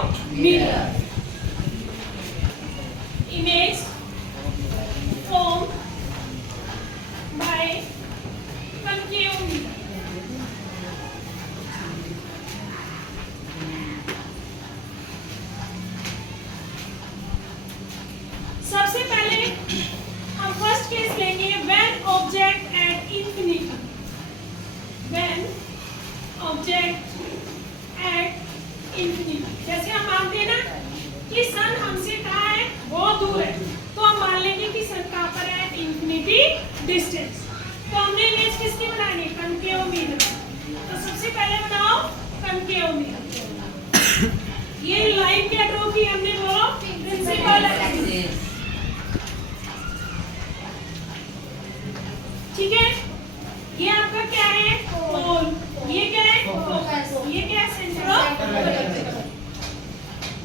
concave image formed by concave mirror. सबसे पहले हम फर्स्ट केस लेंगे when object at infinity. When object at infinity, जैसे हम मानते हैं ना कि सन हमसे कहाँ है, बहुत दूर है, तो हम मान लेंगे कि सन कहाँ पर है, एट इंफिनिटी डिस्टेंस। तो हमने इमेज किसकी बनानी है, कनकेव मिरर। तो सबसे पहले बनाओ कनकेव मिरर। ये लाइन क्या ड्रॉ की हमने, बोलो प्रिंसिपल एक्सिस, ठीक है। ये आपका क्या है, पोल, ये क्या है, फोकस, ये क्या है, सेंटर ऑफ ग्रेविटी।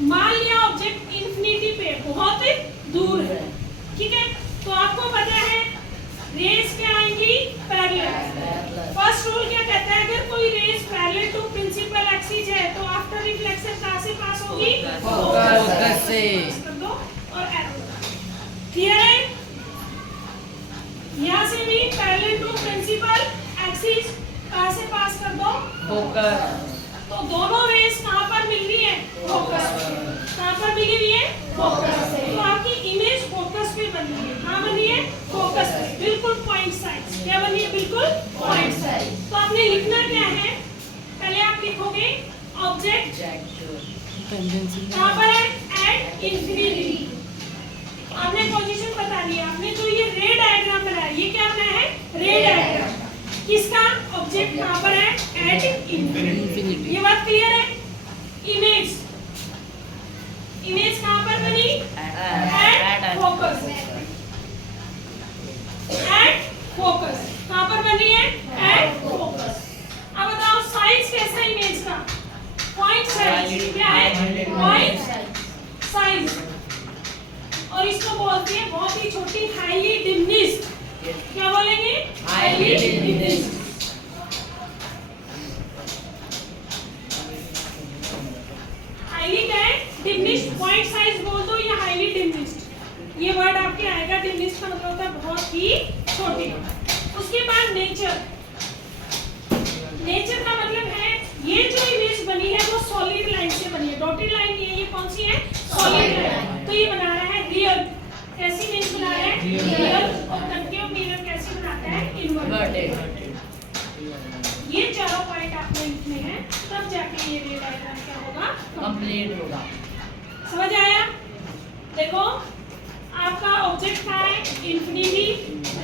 मान लिया ऑब्जेक्ट इंफिनिटी पे बहुत दूर है, ठीक है। तो आपको पता है रेज क्या आएंगी, पैरेलल। फर्स्ट रूल क्या कहता है, अगर कोई rays parallel to principal axis है तो आफ्टर रिफ्लेक्शन कहां से पास होगी, फोकस से। कर दो और एरो, क्लियर है। यहाँ से भी पैरेलल टू प्रिंसिपल एक्सिस कहां से पास कर दो, फोकस। तो दोनों रेज कहां पर मिल रही है, फोकस। कहां पर मिल रही है, फोकस। तो आपकी इमेज फोकस पे बन रही है, कहां बनी है, फोकस पे, बिल्कुल पॉइंट साइज। क्या बनी है, बिल्कुल पॉइंट साइज। तो आपने लिखना क्या है, पहले आप लिखोगे ऑब्जेक्ट कहां पर है, एट इंफिनिटी। आपने पोजीशन बता दी, आपने जो ये रे डायग्राम बनाया, ये क्या बनाया है, रे डायग्राम। किसका, ऑब्जेक्ट कहां पर है, एट इंफिनिटी। ये बात क्लियर है। इमेज, इमेज कहां पर बनी, एट फोकस। एट फोकस कहां पर बनी है, एट फोकस। अब बताओ साइज कैसा है इमेज का, पॉइंट साइज। क्या है, पॉइंट साइज। और इसको बोलते हैं बहुत ही छोटी, हाईली डिमिनिश्ड। क्या बोलेंगे, हाईली डिमिनिश्ड। हाईली क्या है, डिमिनिश्ड। पॉइंट साइज बोल दो या हाईली डिमिनिश्ड, ये वर्ड आपके आएगा। डिमिनिश्ड का मतलब होता है बहुत ही छोटी। उसके बाद नेचर। नेचर का मतलब है ये जो इमेज बनी है वो सॉलिड लाइन से बनी है, डॉटेड लाइन नहीं है, ये कौन सी है, सॉलिड लाइन। तो ये बना रहा है रियल। कैसी इमेज बना रहा है, रियल। और कनकेव मिरर कैसी बनाता है, इन्वर्टेड। ये चारों पॉइंट आपने लिखने हैं, तब जाके ये रे डायग्राम क्या होगा, कंप्लीट होगा। समझ आया। देखो आपका ऑब्जेक्ट कहाँ है, इंफिनिटी।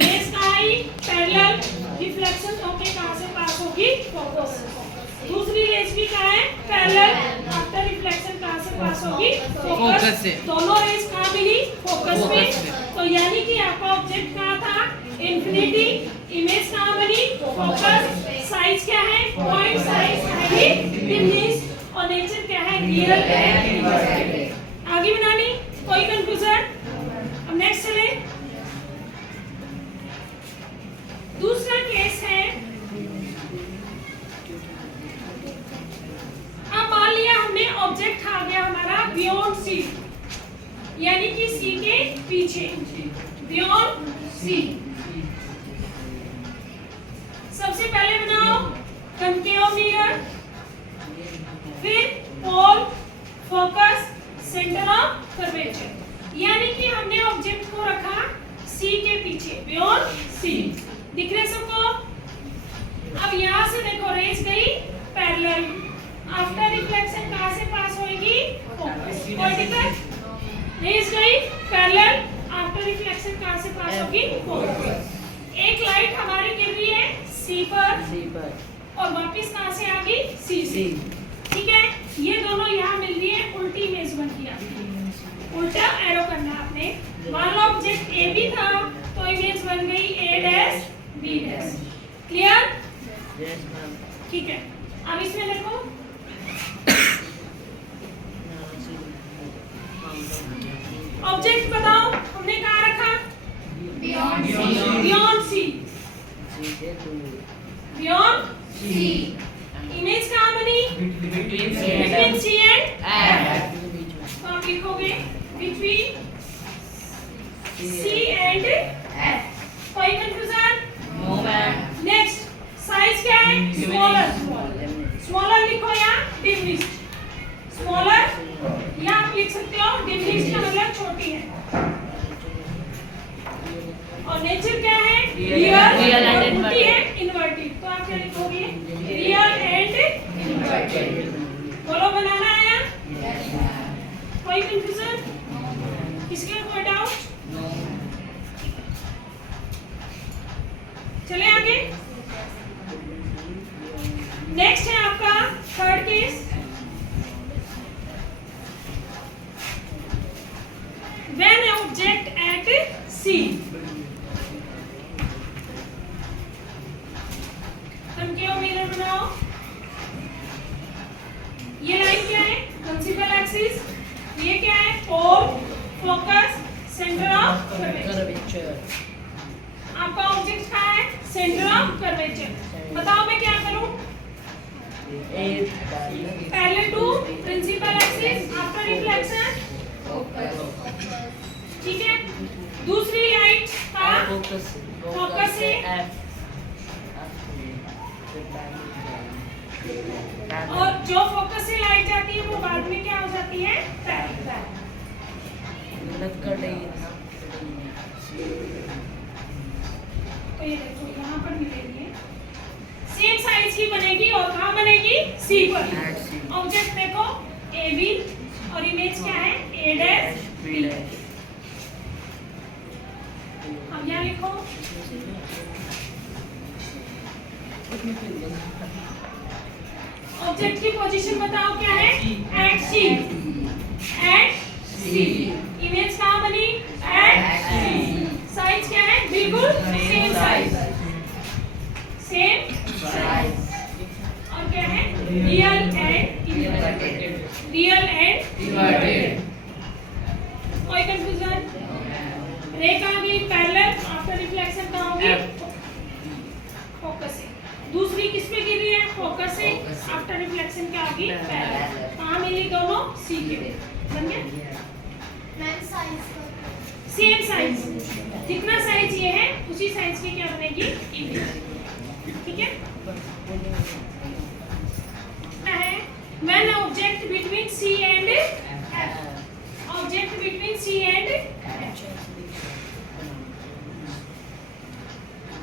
रेज कहाँ आई, पैरेलल। रिफ्लेक्शन होके कहाँ से पास होगी, फोकस। दूसरी रेज भी कहाँ है, पैरेलल। आफ्टर रिफ्लेक्शन कहाँ से पास होगी, फोकस से। दोनों रेज कहाँ मिली, फोकस में। तो यानी कि आपका ऑब्जेक्ट कहाँ था, इंफिनिटी। इमेज कहाँ बनी, फोकस। साइज क्या है, पॉइंट साइज, हाईली डिमिनिश्ड। और नेचर क्या है, रियल एंड इन्वर्टेड। आगे बनानी, कोई कंफ्यूजन। अब नेक्स्ट चले, दूसरा केस है। अब मान लिया हमने ऑब्जेक्ट आ गया हमारा बियॉन्ड सी, यानी कि सी के पीछे, बियॉन्ड सी। सबसे पहले बनाओ कनकेव मिरर, फिर पोल, फोकस, सेंटर ऑफ कर्वेचर। यानी कि हमने ऑब्जेक्ट को रखा सी के पीछे, बियॉन्ड सी। दिख रहे सबको। अब यहाँ से देखो रेज गई पैरेलल। आफ्टर रिफ्लेक्शन कहाँ से पास होगी, फोकस। कोई दिक्कत, रेज गई पैरेलल। आफ्टर रिफ्लेक्शन कहाँ से पास होगी, फोकस। एक लाइट हमारी गिर रही है सी पर और वापस कहाँ से आ गई, सी से। ठीक है, ये दोनों यहाँ मिल रही है, उल्टी इमेज बन गई आपकी। उल्टा एरो करना आपने। मान लो ऑब्जेक्ट ए भी था तो इमेज बन गई A dash B dash. Clear? Yes ma'am. ठीक है, अब इसमें देखो ऑब्जेक्ट बताओ हमने कहाँ रखा, beyond C. Beyond C. Image कहाँ बनी, between C and F. between C and F. कोई confusion? No ma'am. Next size क्या है? स्मॉलर। स्मॉलर लिखो या डिमिनिश्ड। स्मॉलर या आप लिख सकते हो डिमिनिश्ड का मतलब छोटी है। और नेचर क्या है? रियल एंड इनवर्टेड है इन्वर्टेड। तो आप क्या लिखोगे? Real and inverted. बोलो बनाना आया? कोई कंफ्यूजन? किसके कोई डाउट? चले आगे। नेक्स्ट है आपका third case. When object at C, concave mirror बनाओ। ये लाइन क्या है? Principal axis. ये क्या है? Pole, focus, centre of curvature. आपका ऑब्जेक्ट क्या है? Centre of curvature. बताओ मैं क्या करूं? Parallel to principal axis after reflection. ठीक है। दूसरी लाइट का फोकस से और जो फोकस से लाइट जाती है वो बाद में क्या हो जाती है? पैरेलल। तो ये देखो यहाँ पर मिलेगी सेम साइज की बनेगी और कहाँ बनेगी? सी पर। ऑब्जेक्ट देखो ए बी और इमेज क्या है? ए डैश बी। अब यहाँ लिखो ऑब्जेक्ट की पोजीशन बताओ क्या है? एट सी। एट सी। इमेज कहाँ बनी? एट सी। साइज क्या है? बिल्कुल सेम साइज। Same size. और क्या है? Real and inverted. Real and inverted. कोई कंफ्यूजन? रे कहाँ गई? पैरेलल। आफ्टर रिफ्लेक्शन कहाँ होगी? फोकस से। दूसरी किस पे गिर रही है? फोकस से। आफ्टर रिफ्लेक्शन क्या होगी? पैरेलल। कहाँ मिली दोनों? सी के। बन गया? Same size. जितना साइज ये है उसी साइज की क्या बनेगी? इमेज। ठीक है? When object between C and F. Object between C and F.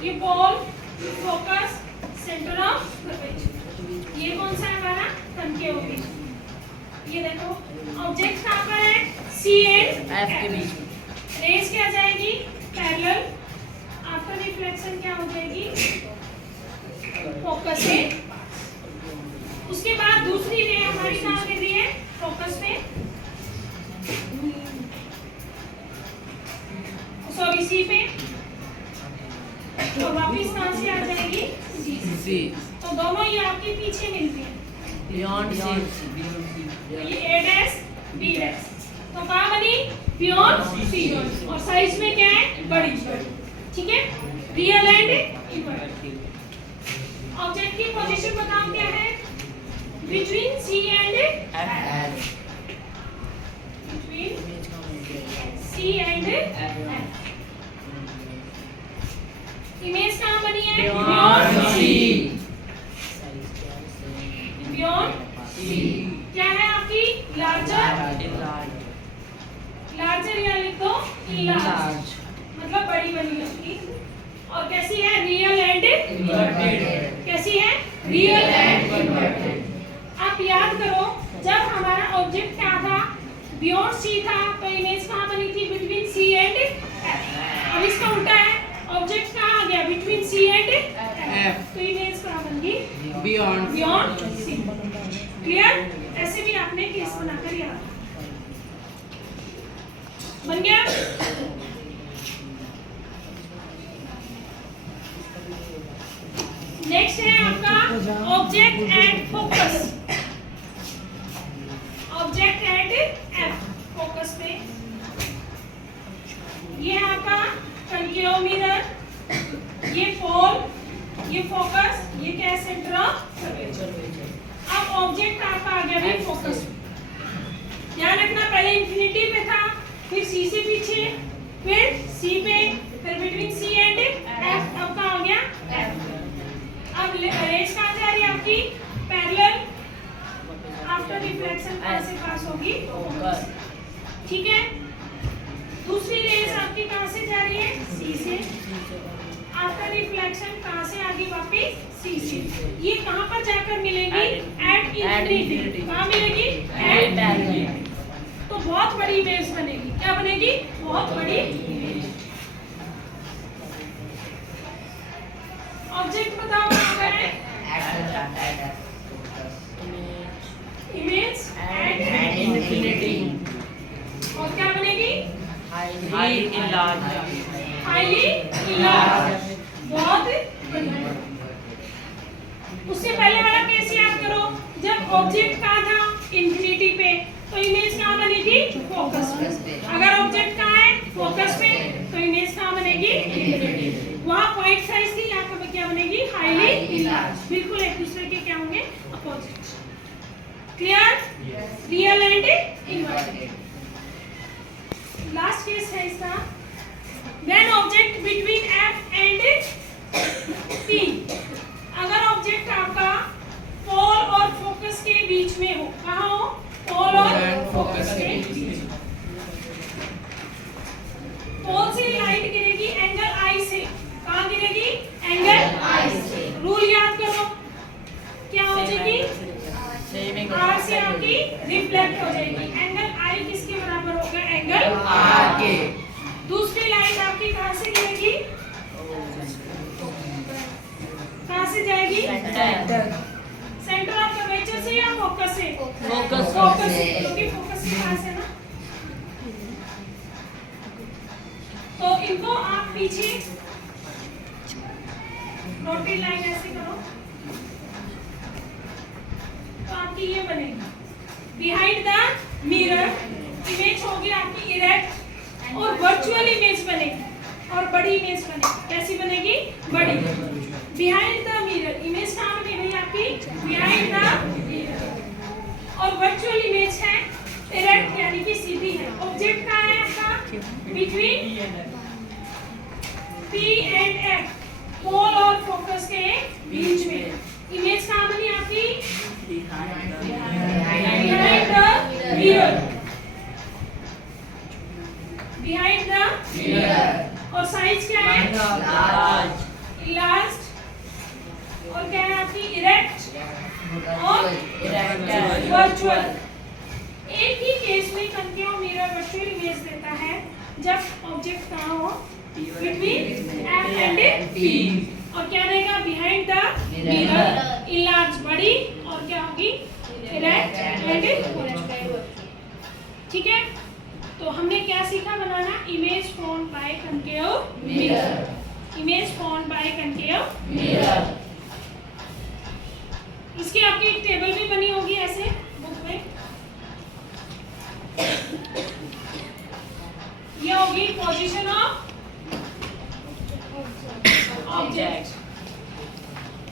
ये पोल, फोकस, सेंटर ऑफ कर्वेचर। ये कौन सा है हमारा? Concave mirror. ये देखो ऑब्जेक्ट कहाँ पर है? C and F के बीच में। रेज क्या जाएगी? पैरेलल। आफ्टर रिफ्लेक्शन क्या हो जाएगी? फोकस से। उसके बाद दूसरी रे हमारी कहाँ गिर रही है? फोकस पे। सॉरी सी पे। तो वापिस कहाँ से आ जाएगी? सी। तो दोनों ये आपके पीछे मिलती हैं। Beyond C. ये ए डैश बी डैश। तो कहाँ बनी? Beyond C. और साइज में क्या है? बड़ी। ठीक है? Real and inverted. ऑब्जेक्ट की पोजीशन बताओ क्या है? Between C and F. Between C and F. Image कहाँ बनी है? Beyond C. बियॉन्ड सी क्या है आपकी? लार्जर। लार्जर या लिख दो लार्ज, मतलब बड़ी बनी आपकी। और कैसी है? Real and inverted. कैसी है? Real and inverted. आप याद करो जब हमारा ऑब्जेक्ट क्या था? बियॉन्ड सी था। तो इमेज कहाँ बनी थी? Between C and F. अब इसका उल्टा है, ऑब्जेक्ट कहाँ आ गया? Between C and F. तो इमेज कहाँ बन गई? Beyond C. क्लियर? ऐसे भी आपने केस बनाकर याद बन गया। नेक्स्ट है आपका object at focus. Object at F focus पे। ये है आपका कनकेव मिरर। ये पोल, ये फोकस, ये क्या है? Centre of curvature. अब ऑब्जेक्ट आपका आ गया भी फोकस। ध्यान रखना पहले इंफिनिटी पे था, सी से पीछे, फिर सी पे, फिर बिटवीन सी एंड एफ। अब कहाँ हो गया एफ। अब रेस कहाँ जा रही है आपकी पैरेलल, आफ्टर रिफ्लेक्शन कहाँ से पास होगी, ठीक है। दूसरी रेस आपकी कहाँ से जा रही है, सी से, आफ्टर रिफ्लेक्शन कहाँ से आगे वापस सी से। ये कहाँ पर जाकर मिलेंगी, एट इंफिनिटी। कहाँ मिलेगी, एट। तो बहुत बड़ी इमेज बनेगी, क्या बनेगी, बहुत बड़ी इमेज। ऑब्जेक्ट बताओ क्या है, इमेज एट इंफिनिटी। और क्या बनेगी, हाईली इनलार्ज। हाईली इनलार्ज, बहुत बड़ी। उससे पहले वाला केस याद करो, जब ऑब्जेक्ट कहाँ था, इंफिनिटी पे, तो इमेज कहाँ बनेगी, फोकस पे। अगर ऑब्जेक्ट कहाँ है, फोकस पे, तो इमेज कहाँ बनेगी, वहाँ पॉइंट साइज थी, यहाँ पर क्या बनेगी, हाईली इनलार्ज। बिल्कुल एक दूसरे के क्या होंगे, opposite. Clear, real and inverted. Last case है इसका, when object between F and P. अगर ऑब्जेक्ट आपका पोल और फोकस के बीच में हो, कहाँ हो, पोल और फोकस के बीच। पोल से लाइट गिरेगी एंगल आई से, कहाँ गिरेगी, एंगल आई से। रूल याद करो, क्या हो जाएगी, आर से आपकी रिफ्लेक्ट हो जाएगी। एंगल आई किसके बराबर होगा, एंगल आर के। दूसरी लाइट आपकी कहाँ से गिरेगी, कहाँ से जाएगी, सेंटर ऑफ कर्वेचर से या फोकस से, फोकस से, क्योंकि फोकस के पास है ना। तो इनको आप पीछे डॉटेड लाइन ऐसे करो, तो आपकी ये बनेगी, बिहाइंड द मिरर इमेज होगी आपकी इरेक्ट, और वर्चुअल इमेज बनेगी, और बड़ी इमेज बनेगी। कैसी बनेगी, बड़ी। बिहाइंड द मिरर इमेज कहाँ बनी भाई आपकी, बिहाइंड द मिरर, और वर्चुअल इमेज है इरेक्ट यानी कि सीधी है। ऑब्जेक्ट कहाँ है आपका, बिटवीन पी एंड एफ, पोल और फोकस के बीच में। इमेज कहाँ बनी आपकी, behind the mirror, behind the mirror. और साइज क्या है, लार्ज, और क्या है आपकी इरेक्ट और वर्चुअल। एक ही केस में कनकेव मिरर वर्चुअल इमेज देता है, जब ऑब्जेक्ट कहाँ हो, बिटवीन एफ एंड पी, और क्या रहेगा, बिहाइंड द मिरर, इनलार्ज बड़ी, और क्या होगी, इरेक्ट एंड वर्चुअल। ठीक है, तो हमने क्या सीखा बनाना, image form by concave mirror, image form by concave mirror. इसकी आपकी एक टेबल भी बनी होगी ऐसे बुक में, ये होगी पोजीशन ऑफ ऑब्जेक्ट,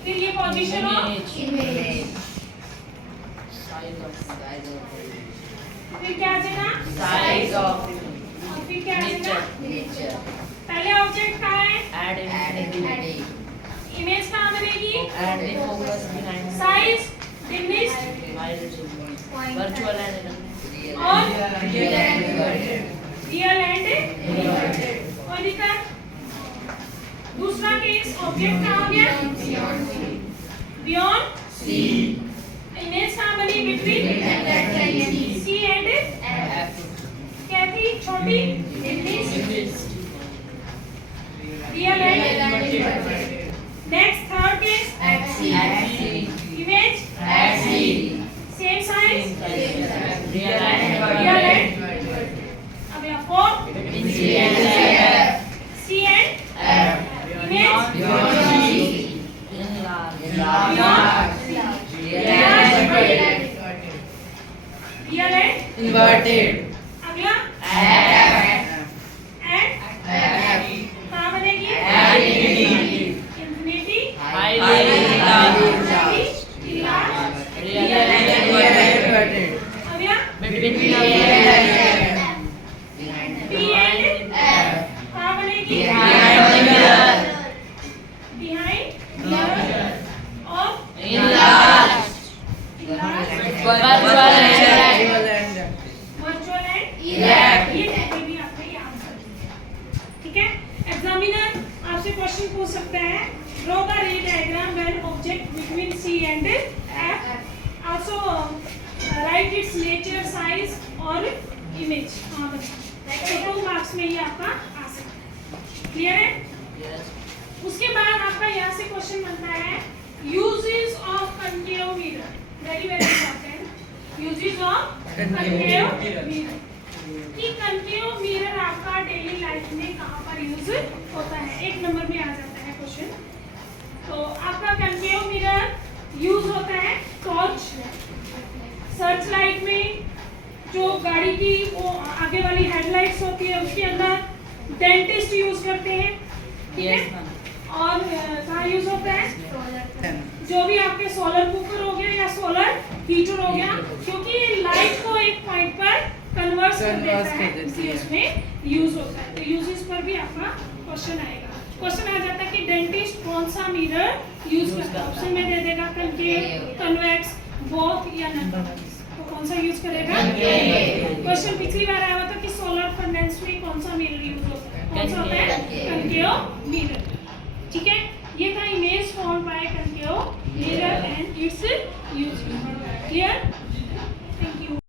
फिर ये पोजीशन ऑफ इमेज, फिर क्या देना, साइज ऑफ, और फिर क्या देना, पहले ऑब्जेक्ट कहाँ है, एड इंफिनिटी, इमेज कहाँ बनेगी, at the focus behind, size, diminish, virtual and और रियल एंड और लिखा। दूसरा केस ऑब्जेक्ट कहाँ हो गया, बियॉन्ड सी, इमेज कहाँ बनी, बिटवीन सी एंड एफ, क्या थी, छोटी, diminish, real and. Next third case, image same size, real and real and. अब यहाँ fourth, C and image real and inverted, अगला एंड कहाँ बनेगी, infinity, highly enlarge, real and inverted, अब यहाँ between behind virtual and erect. ये tag भी आपने याद कर लिया। ठीक है, एग्जामिनर आपसे क्वेश्चन पूछ सकता है, draw the ray diagram when object between C and F, also write its nature, size और इमेज। हाँ बताओ, तो 2 मार्क्स में ये आपका आ सकता है। क्लियर है? उसके बाद आपका यहाँ से क्वेश्चन बनता है uses of concave mirror, very very important. Uses of concave mirror, कि कनकेव मिरर आपका डेली लाइफ में कहाँ पर यूज होता है। 1 नंबर में आ जाता है क्वेश्चन। तो आपका कनकेव मिरर यूज होता है टॉर्च, सर्च लाइट में, जो गाड़ी की वो आगे वाली हेडलाइट्स होती है उसके अंदर, डेंटिस्ट यूज करते हैं। ठीक है, और कहाँ यूज होता है, जो भी आपके सोलर कुकर हो गया या सोलर हीटर हो गया, क्योंकि लाइट को एक पॉइंट पर कन्वर्ट कर देता है, इसलिए उसमें यूज होता है। तो यूजेस पर भी आपका क्वेश्चन आएगा। क्वेश्चन आ जाता है कि डेंटिस्ट कौन सा मिरर यूज करता है। ऑप्शन में दे देगा कनकेव, कन्वेक्स, बोथ या नन। तो कौन सा यूज करेगा? क्वेश्चन पिछली बार आया हुआ था कि सोलर फर्नेस में कौन सा मिरर यूज होता है, कौन सा होता है? Concave mirror. ठीक है, ये था image form by concave mirror and it's use. Clear?